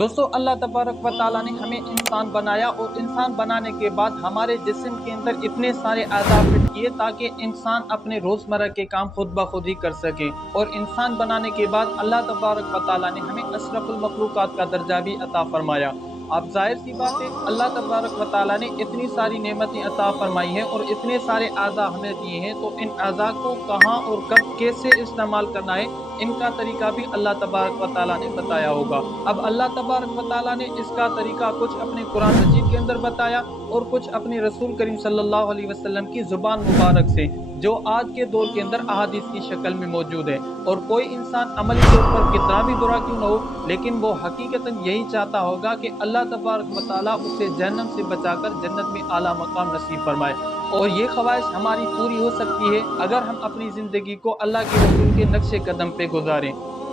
दोस्तों अल्लाह तबारक व ताला ने हमें इंसान बनाया और इंसान बनाने के बाद हमारे जिस्म के अंदर इतने सारे आज़ा फिट किए ताकि इंसान अपने रोज़मर्रा के काम खुद ब खुद ही कर सके। और इंसान बनाने के बाद अल्लाह तबारक व ताला ने हमें अशरफुल मखलूक़ात का दर्जा भी अता फरमाया। अब जाहिर सी बात है अल्लाह तबारक व ताला ने इतनी सारी नेमतें अता फरमाई हैं और इतने सारे आज़ा हमें दिए हैं, तो इन आज़ा को कहाँ और कब कैसे इस्तेमाल करना है इनका तरीका भी अल्लाह तबारक व ताला ने बताया होगा। अब अल्लाह तबारक व ताला ने इसका तरीका कुछ अपने कुरान मजीद के अंदर बताया और कुछ अपने रसूल करीम सल्लल्लाहु अलैहि वसल्लम की जुबान मुबारक से, जो आज के दौर के अंदर अहादीस की शक्ल में मौजूद है। और कोई इंसान अमली तौर पर कितना भी बुरा क्यों न हो, लेकिन वो हकीकतन यही चाहता होगा कि अल्लाह तबारक व ताला उसे जहन्नम से बचाकर जन्नत में आला मकाम नसीब फरमाए। और ये ख्वाहिश हमारी पूरी हो सकती है अगर हम अपनी ज़िंदगी को अल्लाह के रसूल के नक्शे कदम पे गुजारें।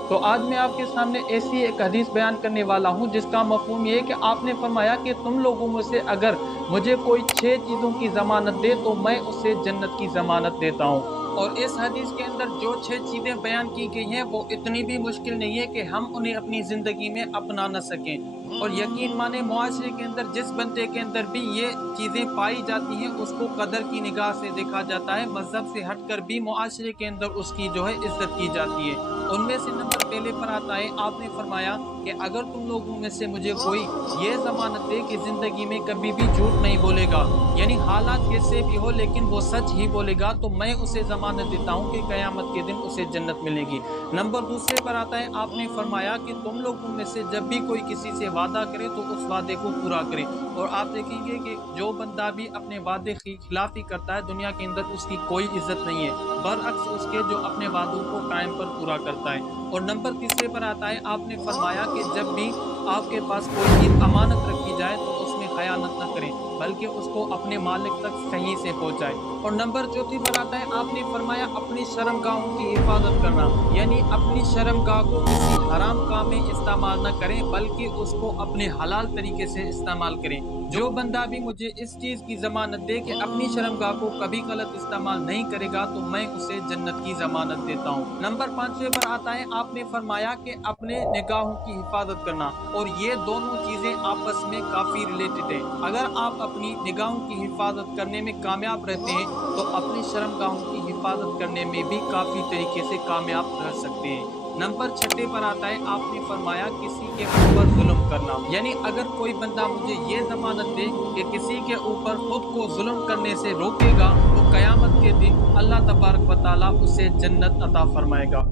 तो आज मैं आपके सामने ऐसी एक हदीस बयान करने वाला हूँ जिसका मफहूम ये है कि आपने फरमाया कि तुम लोगों में से अगर मुझे कोई 6 चीज़ों की ज़मानत दे तो मैं उसे जन्नत की ज़मानत देता हूँ। और इस हदीस के अंदर जो 6 चीज़ें बयान की गई हैं वो इतनी भी मुश्किल नहीं है कि हम उन्हें अपनी ज़िंदगी में अपना न सकें। और यकीन माने मुआशरे के अंदर जिस बंदे के अंदर भी ये चीज़ें पाई जाती हैं उसको कदर की निगाह से देखा जाता है, मजहब से हटकर भी मुआशरे के अंदर उसकी जो है इज्जत की जाती है। उनमें से नंबर पहले पर आता है, आपने फरमाया कि अगर तुम लोगों में से मुझे कोई ये ज़मानत दे कि ज़िंदगी में कभी भी झूठ नहीं बोलेगा, यानी हालात कैसे भी हो लेकिन वो सच ही बोलेगा, तो मैं उसे ज़मानत देता हूँ कि क़यामत के दिन उसे जन्नत मिलेगी। नंबर दूसरे पर आता है, आपने फरमाया कि तुम लोगों में से जब भी कोई किसी से वादा करे तो उस वादे को पूरा करे। और आप देखेंगे कि जो बंदा भी अपने वादे की खिलाफी करता है दुनिया के अंदर उसकी कोई इज्जत नहीं है, बरअक्स उसके जो अपने वादों को टाइम पर पूरा करता है। और नंबर तीसरे पर आता है, आपने फरमाया कि जब भी आपके पास कोई चीज़ अमानत रखी जाए तो उसमें खयानत न करें बल्कि उसको अपने मालिक तक सही से पहुंचाए। और नंबर चौथी पर आता है, आपने फरमाया अपनी शर्मगाहों की हिफाजत करना, यानी अपनी शर्मगाह को किसी हराम काम में इस्तेमाल न करें बल्कि उसको अपने हलाल तरीके से इस्तेमाल करें। जो बंदा भी मुझे इस चीज़ की ज़मानत दे कि अपनी शर्मगाह को कभी गलत इस्तेमाल नहीं करेगा तो मैं उसे जन्नत की ज़मानत देता हूँ। नंबर 5 पर आता है, आपने फरमाया कि अपने निगाहों की हिफाजत करना, और ये दोनों चीज़ें आपस में काफ़ी रिलेटेड है। अगर आप अपनी निगाहों की हिफाजत करने में कामयाब रहते हैं तो अपनी शर्मगाहों की हिफाजत करने में भी काफ़ी तरीके से कामयाब रह सकते हैं। नंबर 6 पर आता है, आपने फरमाया किसी के ऊपर जुल्म करना, यानी अगर कोई बंदा मुझे ये ज़मानत दे कि किसी के ऊपर खुद को जुल्म करने से रोकेगा तो क़यामत के दिन अल्लाह तबारक व तआला उसे जन्नत अता फरमाएगा।